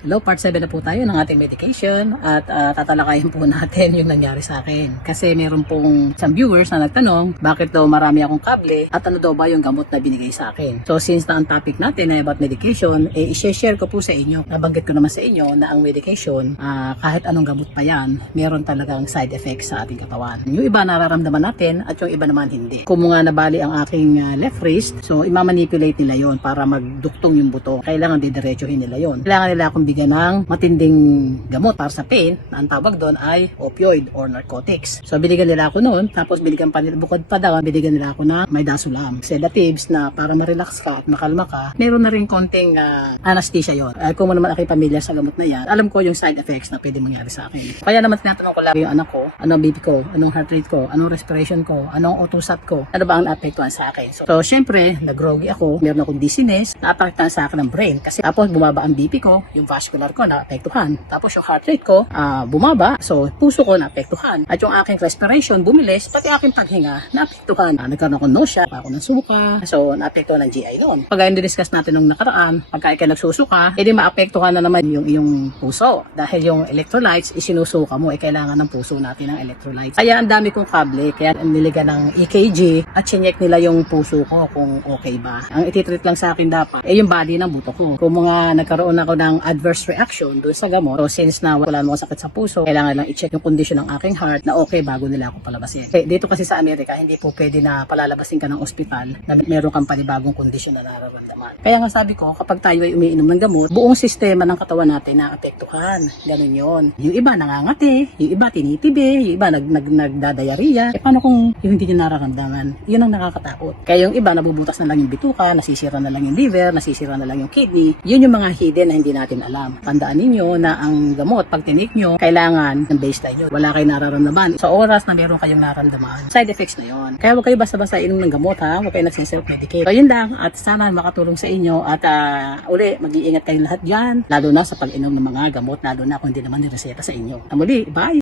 Hello, part 7 na po tayo ng ating medication at tatalakayin po natin yung nangyari sa akin. Kasi meron pong some viewers na nagtanong bakit daw marami akong kable at ano daw ba yung gamot na binigay sa akin. So since na ang topic natin ay about medication, i-share ko po sa inyo. Nabanggit ko naman sa inyo na ang medication, kahit anong gamot pa yan, meron talagang side effects sa ating katawan. Yung iba nararamdaman natin at yung iba naman hindi. Kung nga nabali ang aking left wrist, so imamanipulate nila yon para magduktong yung buto. Kailangan didiretsuhin nila yon. Kailangan nila akong bigyan ng matinding gamot para sa pain na ang tawag doon ay opioid or narcotics. So binigyan nila ako noon, tapos binigyan pa nila, bukod pa daw, binigyan nila ako ng midazolam, sedatives na para ma-relax ka at makalma ka. Meron na rin konting anesthesia yon. Kung mo naman aking pamilya sa gamot na yan, alam ko yung side effects na pwede mangyari sa akin. Kaya naman tinatanong ko lang yung anak ko, anong BP ko, anong heart rate ko, anong respiration ko, anong auto-sat ko, ano ba ang naapektuhan sa akin. So syempre, nag-groggy ako, meron akong dizziness, naapektuhan sa akin ng brain kasi tapos bumaba ang BP ko, yung vascular ko naapektuhan. Tapos yung heart rate ko bumaba, so puso ko naapektuhan. At yung aking respiration bumilis, pati aking paghinga naapektuhan. Nagkaroon ako nausea, ako ng suka, so naapektuhan ng GI noon. Pag discuss natin nung nakaraan, pagka ikaw nagsusuka, edi maapektuhan na naman yung puso. Dahil yung electrolytes, isinusuka mo, kailangan ng puso natin ng electrolytes. Kaya ang dami kong kable, kaya niligan ng EKG at chinek nila yung puso ko kung okay ba. Ang ititreat lang sa akin dapat, yung body ng buto ko. Kung mga nagkaroon ako ng adverse reaction doon sa gamot, so since na wala mo sakit sa puso, kailangan lang i-check yung condition ng aking heart na okay bago nila ako palabasin. Dito kasi sa Amerika, hindi po pwede na palalabasin ka ng ospital na meron kang panibagong kondisyon na nararamdaman. Kaya nga sabi ko, kapag tayo ay umiinom ng gamot, buong sistema ng katawan natin naapektuhan. Ganun yon. Yung iba nangangati, yung iba tinitibi, yung iba nagdadayariya. Paano kung yung hindi niya nararamdaman? Yun ang nakakatakot. Kaya yung iba nabubutas na lang yung bituka, nasisira na lang yung liver, nasisira na lang yung kidney. Yun yung mga hidden na hindi natin alam. Tandaan ninyo na ang gamot, pag tinik nyo, kailangan ng baseline nyo. Wala kayo nararamdaman. Sa oras na meron kayong nararamdaman, side effects na yon. Kaya huwag kayo basta-basta inom ng gamot, ha? Huwag kayo nagsiself-medicate. So yun lang, at sana makatulong sa inyo at uli, mag-iingat kayong lahat dyan, lalo na sa pag-inom ng mga gamot, lalo na kung hindi naman nireseta sa inyo. Muli, bye!